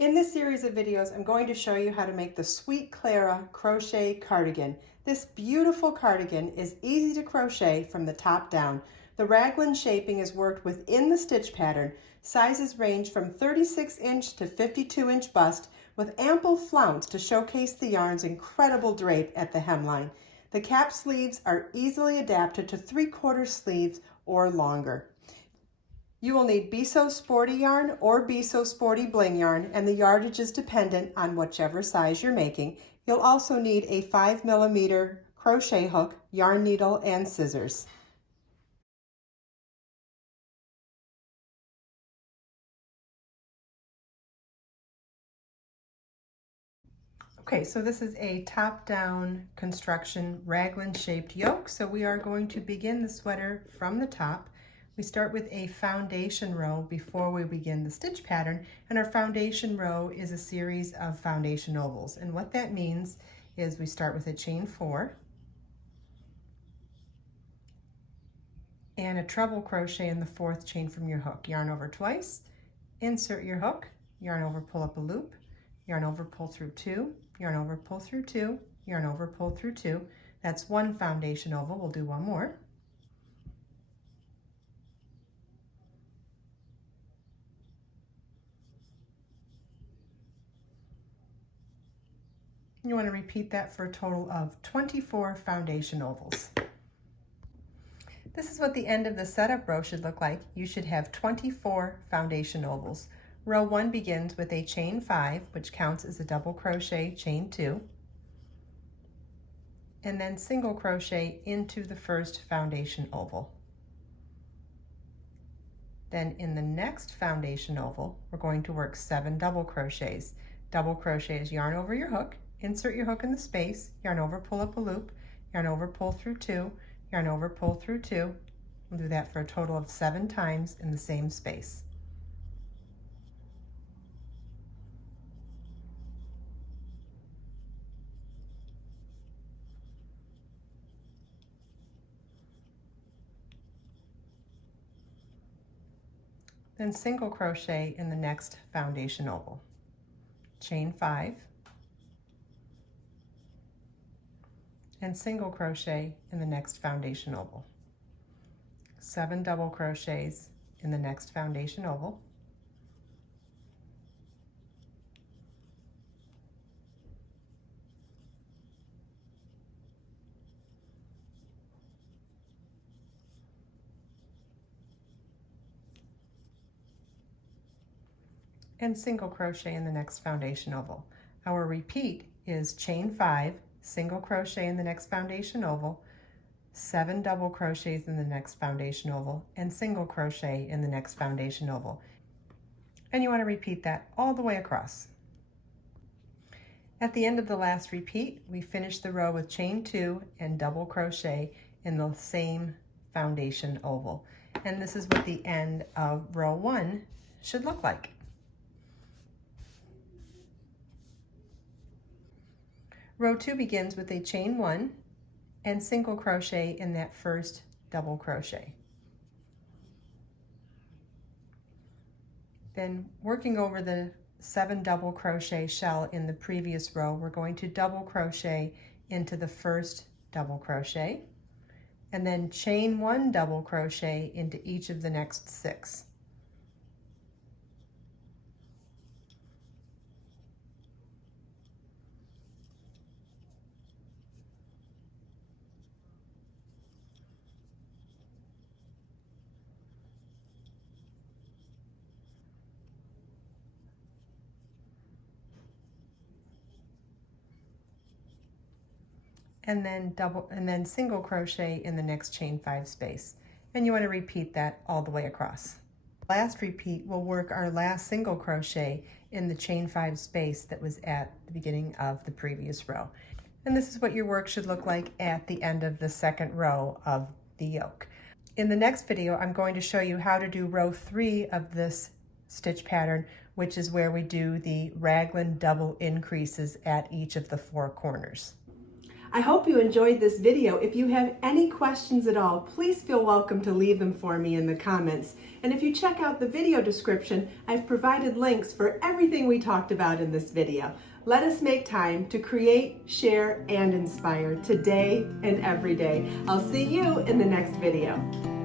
In this series of videos, I'm going to show you how to make the Sweet Clara Crochet Cardigan. This beautiful cardigan is easy to crochet from the top down. The raglan shaping is worked within the stitch pattern. Sizes range from 36-inch to 52-inch bust with ample flounce to showcase the yarn's incredible drape at the hemline. The cap sleeves are easily adapted to 3/4 sleeves or longer. You will need Be So Sporty yarn or Be So Sporty bling yarn, and the yardage is dependent on whichever size you're making. You'll also need a 5mm crochet hook, yarn needle, and scissors. Okay, so this is a top-down construction raglan shaped yoke. So we are going to begin the sweater from the top. We start with a foundation row before we begin the stitch pattern, and our foundation row is a series of foundation ovals. And what that means is we start with a chain 4 and a treble crochet in the 4th chain from your hook. Yarn over twice, insert your hook, yarn over, pull up a loop, yarn over, pull through 2, yarn over, pull through 2, yarn over, pull through 2. That's one foundation oval. We'll do one more. You want to repeat that for a total of 24 foundation ovals. This is what the end of the setup row should look like. You should have 24 foundation ovals. Row 1 begins with a chain 5, which counts as a double crochet, chain 2, and then single crochet into the first foundation oval. Then in the next foundation oval, we're going to work 7 double crochets. Double crochets, yarn over your hook, insert your hook in the space, yarn over, pull up a loop, yarn over, pull through 2, yarn over, pull through 2. We'll do that for a total of 7 times in the same space. Then single crochet in the next foundation oval. Chain 5, and single crochet in the next foundation oval. 7 double crochets in the next foundation oval. And single crochet in the next foundation oval. Our repeat is chain 5, single crochet in the next foundation oval, 7 double crochets in the next foundation oval, and single crochet in the next foundation oval. And you want to repeat that all the way across. At the end of the last repeat, we finish the row with chain 2 and double crochet in the same foundation oval. And this is what the end of row 1 should look like. Row 2 begins with a chain 1 and single crochet in that first double crochet. Then working over the 7 double crochet shell in the previous row, we're going to double crochet into the first double crochet and then chain 1 double crochet into each of the next 6. And then single crochet in the next chain 5 space. And you want to repeat that all the way across. Last repeat, we'll work our last single crochet in the chain 5 space that was at the beginning of the previous row. And this is what your work should look like at the end of the second row of the yoke. In the next video, I'm going to show you how to do row 3 of this stitch pattern, which is where we do the raglan double increases at each of the 4 corners. I hope you enjoyed this video. If you have any questions at all, please feel welcome to leave them for me in the comments. And if you check out the video description, I've provided links for everything we talked about in this video. Let us make time to create, share, and inspire today and every day. I'll see you in the next video.